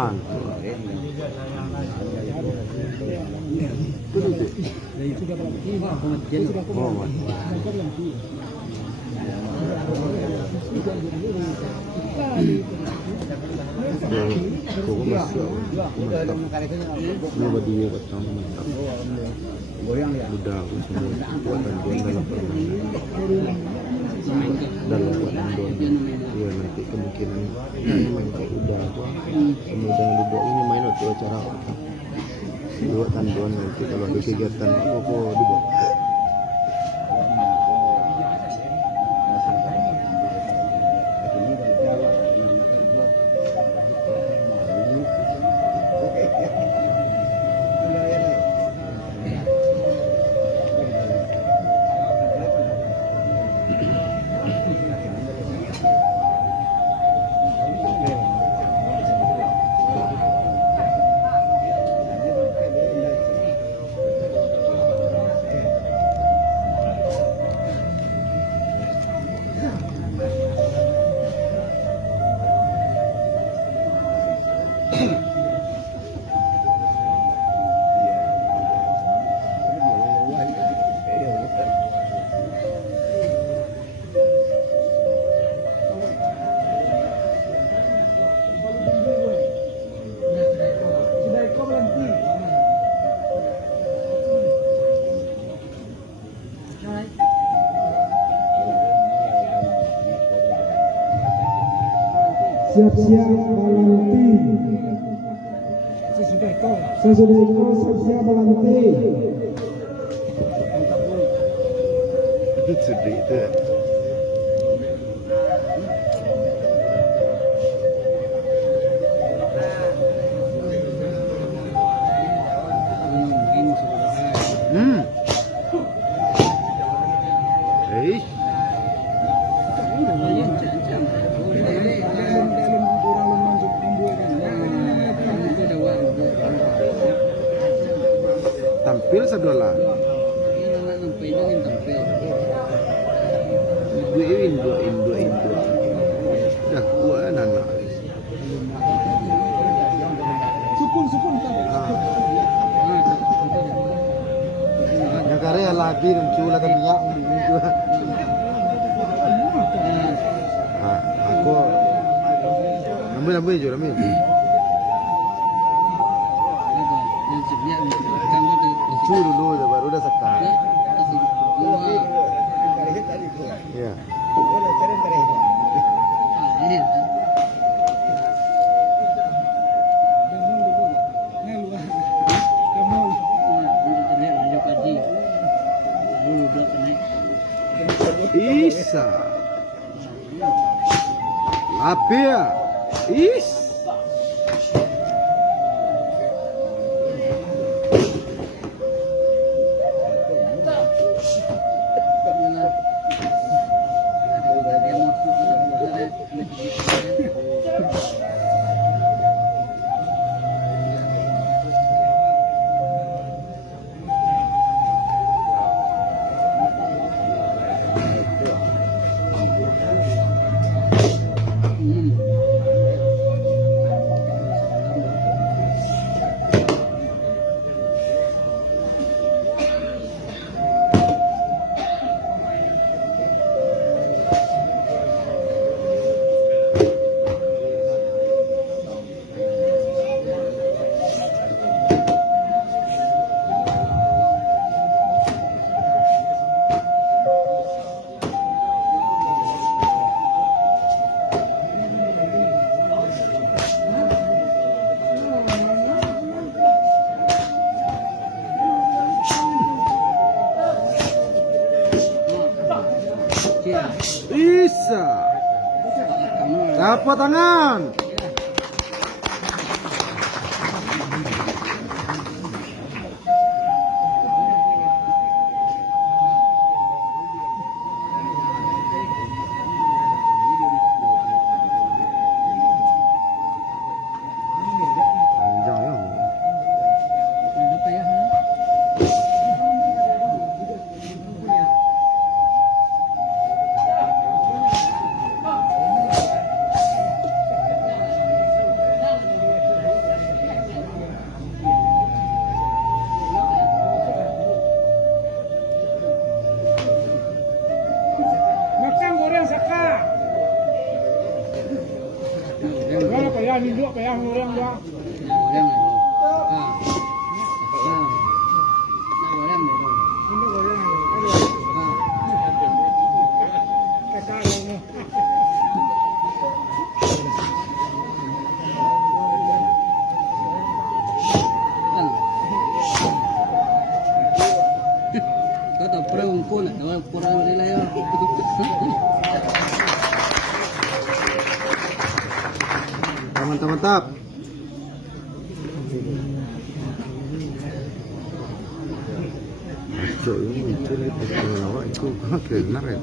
Tahan. Udah aku semua buatan don dalam permainan. Dalam buatan don. Iya nanti kemungkinan main kayak udah apa. Kemudian dibawa ini main waktu acara apa. Buatan don nanti kalau ada kegiatan apa dibawa. Siap-siap Balanti. Sesudah itu siap-siap Balanti. Itu sedih itu. Tampil sedola. Indo. Dah kuat anak. Sukun. Yang karya lagi lucu lah kan minyak lucu. Aku ambil je ambil. Lucu dulu baru dah sekat. Ya. Isa. Lapia. Is. Isa. Dapat tangan. kaya ang orang ba? Goreng na ito. Goreng na ito. Hindi ko rin ngayon. Kakalo mo. Kata perang pun, kalau perang nilai yo. Mantap, mantap. Cok ini muncul di pas awak itu kena ya.